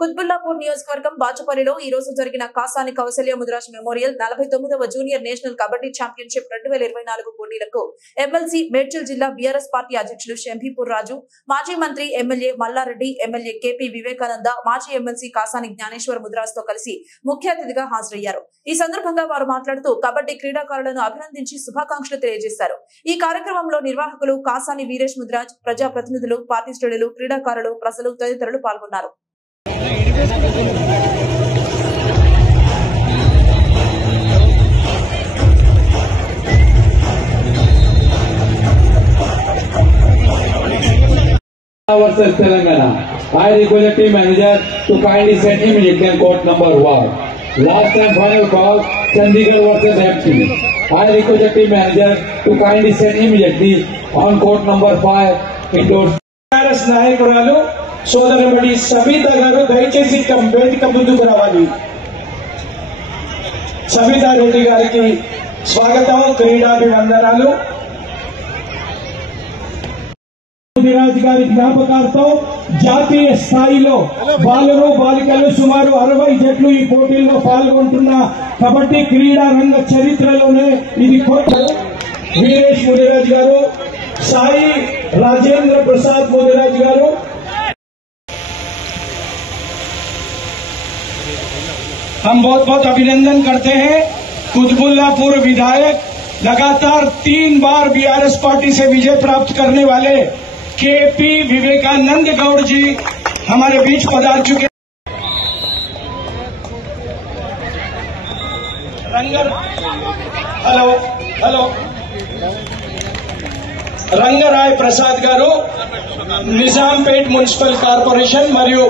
కుత్బుల్లాపూర్ నియోజకవర్గం బాచుపల్లిలో ఈ రోజు జరిగిన కాసాని కౌశల్య ముదిరాజ్ మెమోరియల్ 49వ జూనియర్ నేషనల్ కబడ్డీ ఛాంపియన్షిప్ 2024 పోటీలకు ఎమ్మెల్సీ మేడ్చల్ జిల్లా బీఆర్ఎస్ పార్టీ అధ్యక్షులు షంభీపూర్ రాజు, మాజీ మంత్రి MLA Mallareddy, MLA KP Vivekananda, మాజీ ఎమ్మెల్సీ కాసాని జ్ఞానేశ్వర్ ముదిరాజ్ తో కలిసి ముఖ్య అతిథిగా హాజరయ్యారు. ఈ సందర్భంగా వారు మాట్లాడుతూ కబడ్డీ క్రీడాకారులను అభినందించి శుభాకాంక్షలు తెలియజేశారు. ఈ కార్యక్రమంలో నిర్వాహకులు కాసాని వీరేష్ ముదిరాజ్, ప్రజాప్రతినిధులు, పార్టీ శ్రేణులు, క్రీడాకారులు, ప్రజలు తదితరులు పాల్గొన్నారు. Versus Telangana. I request the team manager to kindly send immediately on court number 1. Last and final call, Chandigarh versus MP. I request the team manager to kindly send immediately on court number 5 indoors. నాయకురాలు సోదరుడి సబిత గారు దయచేసి వేదిక ముందుకు రావాలి. సబితా రెడ్డి గారికి స్వాగతం, క్రీడాభివందనాలు. ముదిరాజ్ గారి జ్ఞాపకార్థం జాతీయ స్థాయిలో బాలురు బాలికలు సుమారు 60 జట్లు ఈ పోటీల్లో పాల్గొంటున్న కబడ్డీ క్రీడా రంగ చరిత్రలోనే ఇది కొత్త. వీరేష్ ముదిరాజ్ గారు, సాయి రాజేంద్ర प्रसाद मुदिराज गारू, हम बहुत बहुत अभिनंदन करते हैं। कुतबुल्लापुर विधायक लगातार 3 बार बीआरएस पार्टी से विजय प्राप्त करने वाले केपी विवेकानंद गौड़ जी हमारे बीच पधार चुके। हेलो రంగరాయ్ ప్రసాద్ గారు, నిజాంపేట్ మున్సిపల్ కార్పొరేషన్ మరియు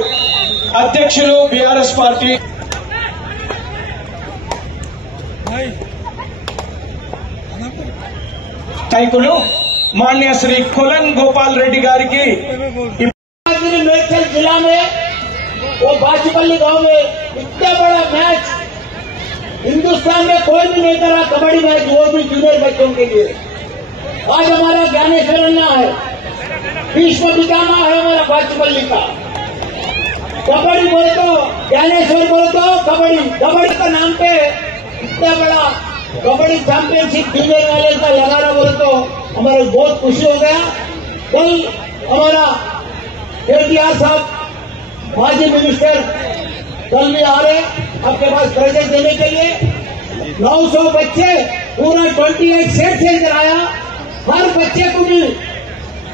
అధ్యక్షులు బీఆర్ఎస్ పార్టీ. నాయకులు माननीय श्री खोलन गोपाल रेड्डी गारी की मेडचल जिला में वो बाचपल्ली गांव में इतना बड़ा मैच हिंदुस्तान में कोई भी नहीं करा कबड्डी मैच, वो भी जूनियर बच्चों के लिए। आज हमारा ज्ञानेश्वर अन्ना है, विश्व पितामह है हमारा बाचपल्ली का। कबड्डी बोले तो ज्ञानेश्वर, बोले तो कबड्डी का नाम पे इतना बड़ा कबड्डी चैंपियनशिप जूनियर वाले का लगाना बोले तो हमारे बहुत खुशी हो गया। कल हमारा केटीआर साहब माजी मिनिस्टर कल भी आ रहे आपके पास प्रेजेंट देने के लिए। 900 बच्चे पूरा 28 सेट से कराया। हर बच्चे को भी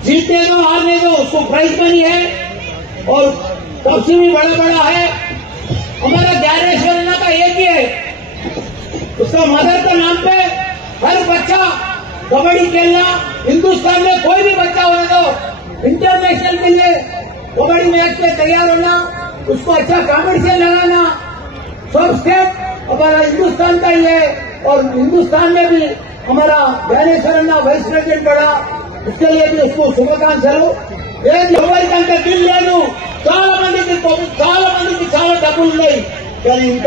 जीतने दो हारने दो, उसको प्राइज मनी है और सबसे भी बड़ा है। हमारा ज्ञानेश्वर अन्ना का एक ही है, उसका मदर का नाम पे हर बच्चा कबड्डी खेलना, हिंदुस्तान में कोई भी बच्चा होने दो इंटरनेशनल के लिए कबड्डी मैच में तैयार होना, उसको अच्छा कॉम्पिटिशन लगाना। सब स्टेट हमारा हिंदुस्तान का ही है और हिंदुस्तान में भी हमारा ज्ञानेश्वर अन्ना वाइस प्रेसिडेंट बड़ा, उसके लिए भी उसको శుభాకాంక్షలు. ఎవరికంటే దిల్లేను, చాలా మందికి చాలా డబ్బులు ఉన్నాయి కానీ ఇంత